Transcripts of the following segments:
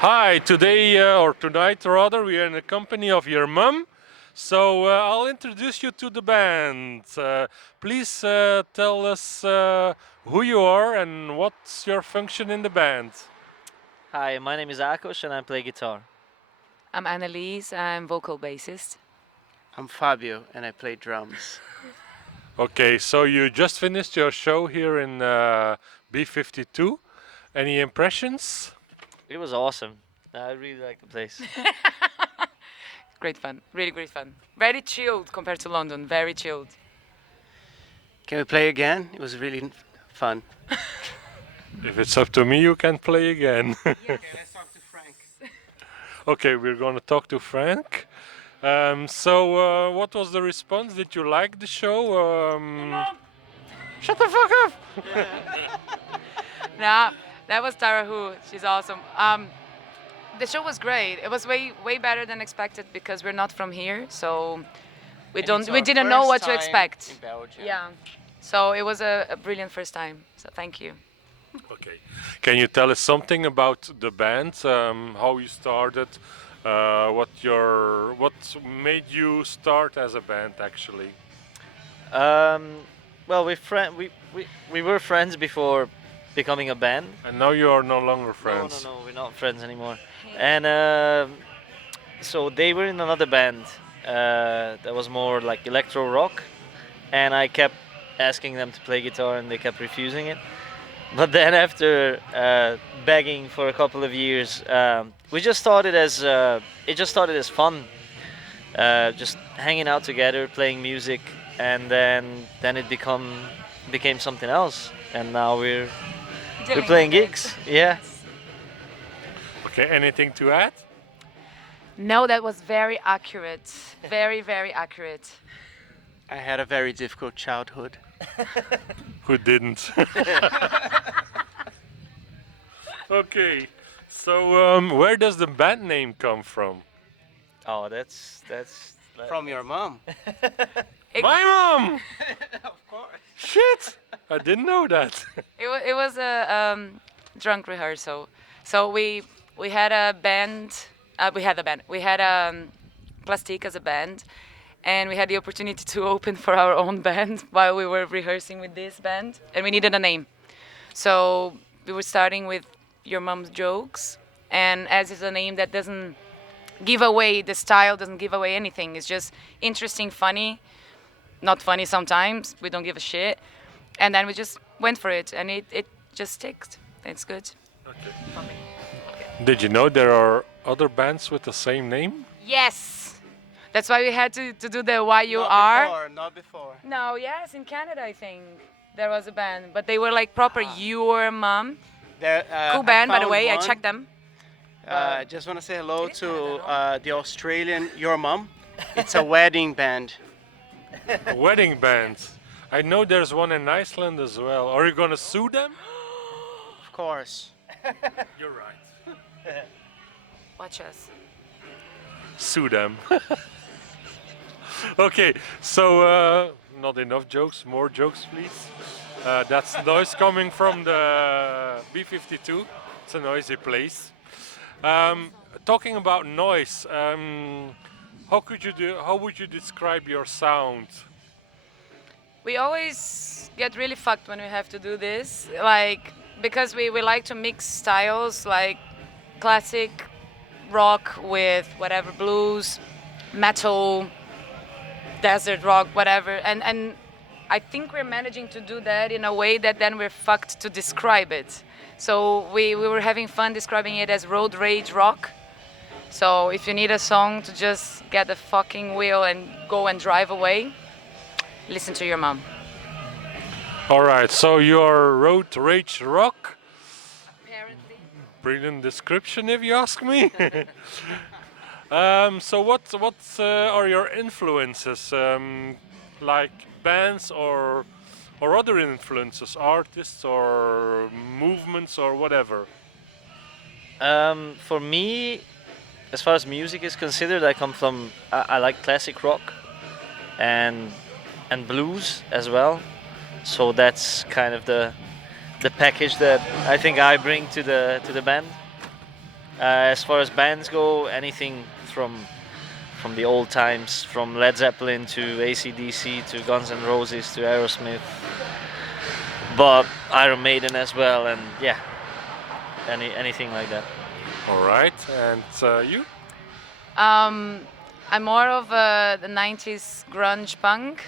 Hi, today or tonight rather, we are in the company of your mum. So I'll introduce you to the band. Please tell us who you are and what's your function in the band. Hi, my name is Akos and I play guitar. I'm Annelies, I'm vocal bassist. I'm Fabio and I play drums. Okay, so you just finished your show here in B52. Any impressions? It was awesome. I really like the place. Great fun, really great fun. Very chilled compared to London, very chilled. Can we play again? It was really fun. If it's up to me, you can play again. Okay, let's talk to Frank. Okay, we're going to talk to Frank. What was the response? Did you like the show? Shut the fuck up! Nah, that was Tara Hu, she's awesome. The show was great. It was way better than expected because we're not from here, so we didn't know what to expect. In Belgium. Yeah, so it was a brilliant first time. So thank you. Okay. Can you tell us something about the band? How you started? What made you start as a band actually? Well, we were friends before becoming a band. And now you are no longer friends. No, we're not friends anymore. And so they were in another band that was more like electro rock, and I kept asking them to play guitar and they kept refusing it. But then after begging for a couple of years, we just started as it just started as fun, just hanging out together, playing music, and then it became something else. And now we're playing gigs. Yeah. Okay. Anything to add? No, that was very accurate. Very, very accurate. I had a very difficult childhood. Who didn't? Okay. So where does the band name come from? Oh, that's From your mom. My mom! Of course. Shit! I didn't know that. It was a drunk rehearsal. So we had a band. We had Plastic as a band, and we had the opportunity to open for our own band while we were rehearsing with this band, and we needed a name. So we were starting with Your Mom's Jokes, and as is a name that doesn't give away the style, doesn't give away anything. It's just interesting, funny, not funny sometimes. We don't give a shit. And then we just went for it, and it just sticks. It's good. Okay. Did you know there are other bands with the same name? Yes! That's why we had to do the YUR. Not before. No, yes, in Canada, I think there was a band, but they were like proper Your Mom. Cool band, by the way. I checked them. I just want to say hello to the Australian Your Mom. It's a wedding band. A wedding band. I know there's one in Iceland as well. Are you gonna sue them? Of course. You're right. Watch us. Sue them. Okay, so not enough jokes, more jokes please. That's noise coming from the B52. It's a noisy place. Talking about noise, how would you describe your sound? We always get really fucked when we have to do this, like because we like to mix styles, like classic rock with whatever blues, metal, desert rock, whatever, and I think we're managing to do that in a way that then we're fucked to describe it. So we were having fun describing it as road rage rock. So if you need a song to just get the fucking wheel and go and drive away, listen to Your Mom. All right, so you're road rage rock. Apparently. Brilliant description, if you ask me. So what are your influences, like bands or other influences, artists or movements or whatever? For me, as far as music is considered, I come from I like classic rock and blues as well. So that's kind of the package that I think I bring to the band. As far as bands go, anything from the old times, from Led Zeppelin to AC/DC to Guns N' Roses to Aerosmith, but Iron Maiden as well, and yeah, anything like that. All right, and you? I'm more of the 90s grunge punk,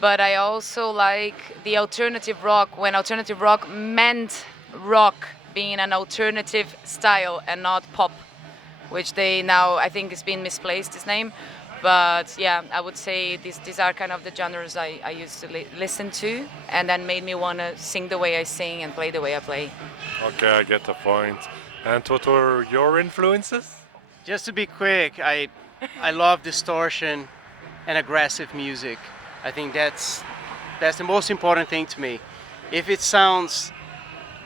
but I also like the alternative rock when alternative rock meant rock being an alternative style and not pop, which they now, I think, has been misplaced, this name. But yeah, I would say these are kind of the genres I used to listen to, and then made me want to sing the way I sing and play the way I play. Okay, I get the point. And what were your influences? Just to be quick, I love distortion and aggressive music. I think that's the most important thing to me. If it sounds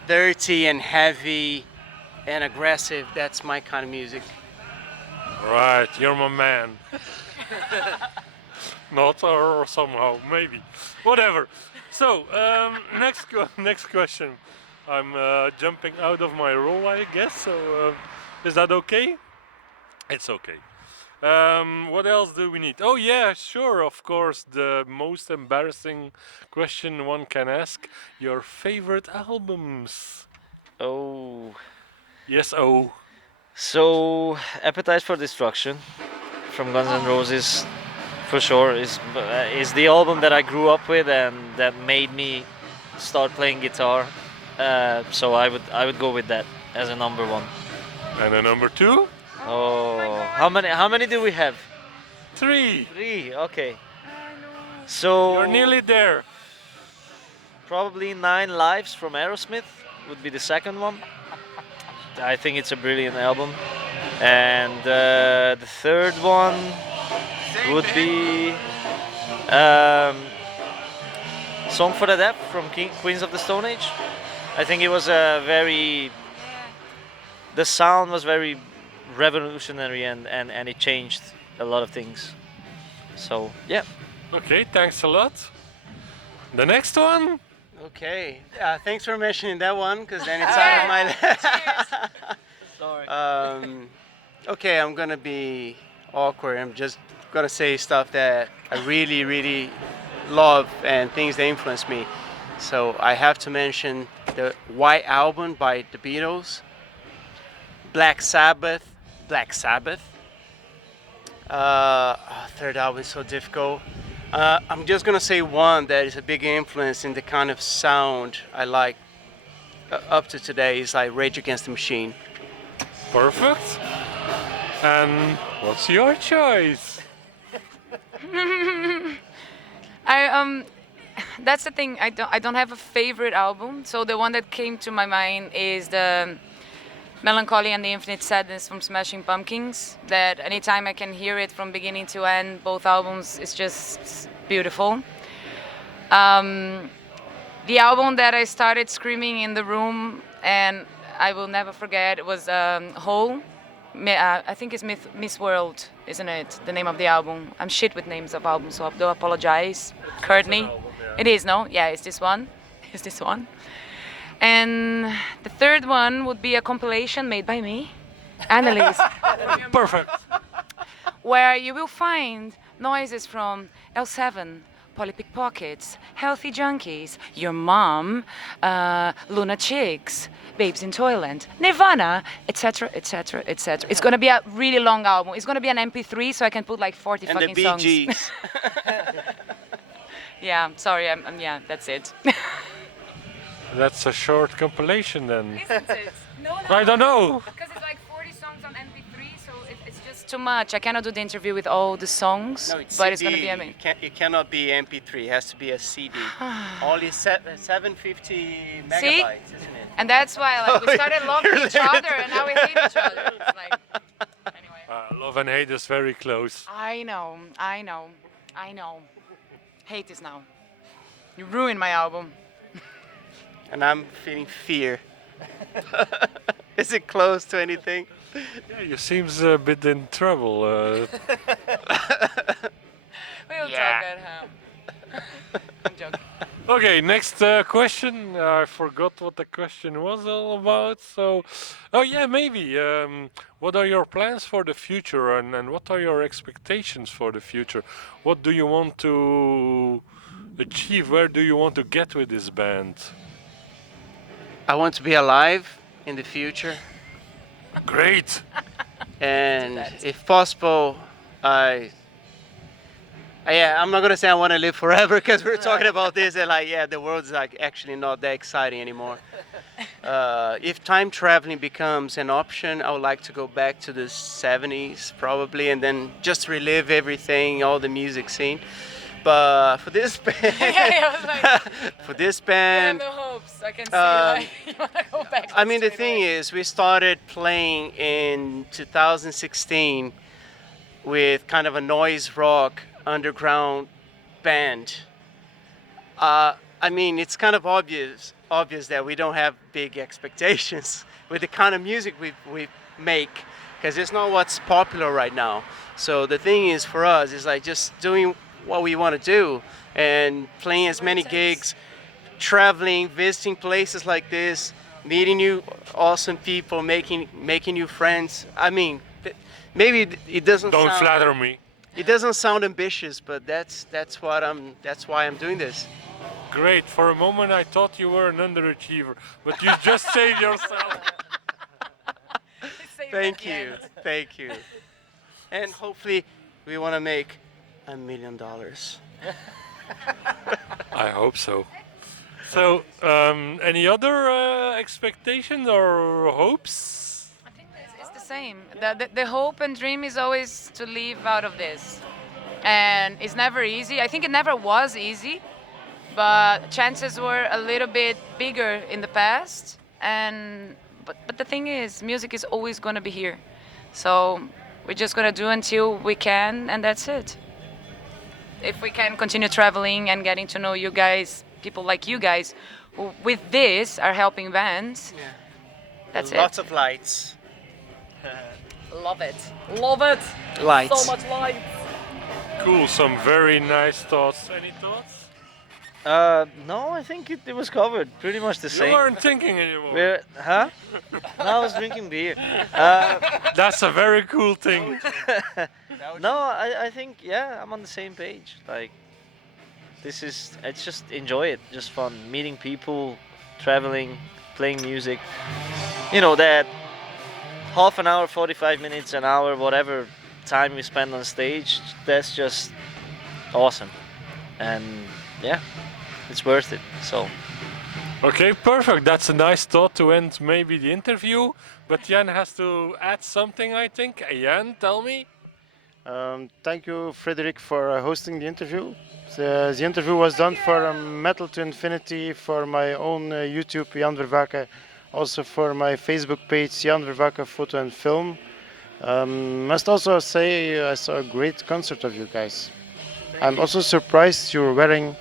dirty and heavy and aggressive, that's my kind of music. Right, you're my man. Not, or somehow, maybe. Whatever. So, next question. I'm jumping out of my role, I guess. So, is that okay? It's okay. What else do we need? Oh yeah, sure, of course. The most embarrassing question one can ask: your favorite albums? Oh, Yes. Oh. so Appetite for Destruction from Guns N' Roses, for sure, is the album that I grew up with and that made me start playing guitar. So I would go with that as a number one. And the number two? Oh, how many do we have? Three. 3. Okay. So You're nearly there. probably 9 Lives from Aerosmith would be the second one. I think it's a brilliant album. And the third one would be Song for the Deaf from Queens of the Stone Age. I think it was the sound was very revolutionary and it changed a lot of things. So yeah. Okay, thanks a lot. The next one? Okay, thanks for mentioning that one, because then it's out of my list. Sorry. Okay, I'm gonna be awkward. I'm just gonna say stuff that I really, really love and things that influence me. So I have to mention the White Album by the Beatles, Black Sabbath. Third album is so difficult. I'm just gonna say one that is a big influence in the kind of sound I like up to today is like Rage Against the Machine. Perfect. And what's your choice? That's the thing. I don't have a favorite album. So the one that came to my mind is the Melancholy and the Infinite Sadness from Smashing Pumpkins. That anytime I can hear it from beginning to end, both albums, it's just beautiful. The album that I started screaming in the room and I will never forget was Hole. I think it's Miss World, isn't it? The name of the album. I'm shit with names of albums, so I do apologize. Courtney. It is, no? Yeah, it's this one. It's this one. And the third one would be a compilation made by me, Annalise. Perfect. Where you will find noises from L7, Polly Pickpockets, Healthy Junkies, Your Mom, Luna Chicks, Babes in Toyland, Nirvana, etc., etc., etc. It's gonna be a really long album. It's gonna be an MP3, so I can put like 40 And fucking the Bee songs. Gees. Yeah, sorry, yeah, that's it. That's a short compilation then. Isn't it? No, I don't know. because it's like 40 songs on MP3, so it's just too much. I cannot do the interview with all the songs, No, it's but CD. it's gonna be amazing. It cannot be MP3. It has to be a CD. Only 750 megabytes, See? isn't it? And that's why like, we started loving each other, and now we hate each other. It's like, anyway. Love and hate is very close. I know. Hate this now. You ruined my album. And I'm feeling fear. Is it close to anything? Yeah, you seems a bit in trouble. We'll talk at home. I'm joking. Okay, next question. I forgot what the question was all about. So, oh yeah, maybe. What are your plans for the future, and what are your expectations for the future? What do you want to achieve? Where do you want to get with this band? I want to be alive in the future, Great. and that. if possible, yeah, I'm not gonna say I want to live forever because we're talking about this and like, yeah, the world's like actually not that exciting anymore. If time traveling becomes an option, I would like to go back to the 70s probably, and then just relive everything, all the music scene. But for this band, I was like, for this you have band, no hopes. I can see Um, like, you want to go back. I mean, the thing is, we started playing in 2016 with kind of a noise rock underground band. I mean, it's kind of obvious that we don't have big expectations with the kind of music we make, because it's not what's popular right now. So the thing is, for us, is like just doing what we want to do and playing as many gigs, traveling, visiting places like this, meeting new awesome people, making new friends. I mean, maybe it doesn't Don't sound, flatter me. it doesn't sound ambitious, but that's why I'm doing this. Great. For a moment, I thought you were an underachiever, but you just saved yourself. Thank you, thank you. And hopefully, we want to make $1 million. I hope so. So, any other expectations or hopes? I think it's the same. The hope and dream is always to live out of this. And it's never easy. I think it never was easy, but chances were a little bit bigger in the past. But the thing is, music is always going to be here. So we're just going to do until we can, and that's it. If we can continue traveling and getting to know you guys, people like you guys, who with this are helping bands, Yeah. that's Lots it. of lights. Love it. Love it. Lights. So much lights. Cool. Some very nice thoughts. Any thoughts? No, I think it was covered. Pretty much the You same. weren't thinking anymore. Huh? No, I was drinking beer. That's a very cool thing. No, I think, yeah, I'm on the same page. Like, it's just enjoy it. Just fun. Meeting people, traveling, playing music. You know, that half an hour, 45 minutes, an hour, whatever time we spend on stage, that's just awesome. And yeah, it's worth it. So. Okay, perfect. That's a nice thought to end maybe the interview. But Jan has to add something, I think. Jan, tell me. Thank you, Frederik, for hosting the interview. The interview was done for Metal to Infinity, for my own YouTube, Jan Vervaeke, also for my Facebook page, Jan Vervaeke Foto and Film. Must also say I saw a great concert of you guys. I'm also surprised you're wearing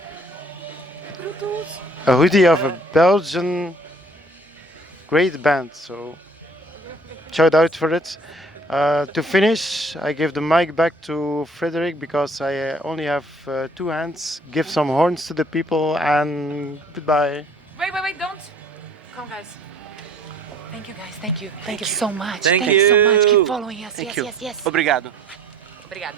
a hoodie of a Belgian great band, so shout out for it. To finish, I give the mic back to Frederik because I only have 2 hands. Give some horns to the people and goodbye. Wait, don't. Come, guys. Thank you, guys. Thank you. Thank you so much. Thank Thanks so much. you. Keep following us. Thank yes, you. yes, yes. Obrigado. Obrigado.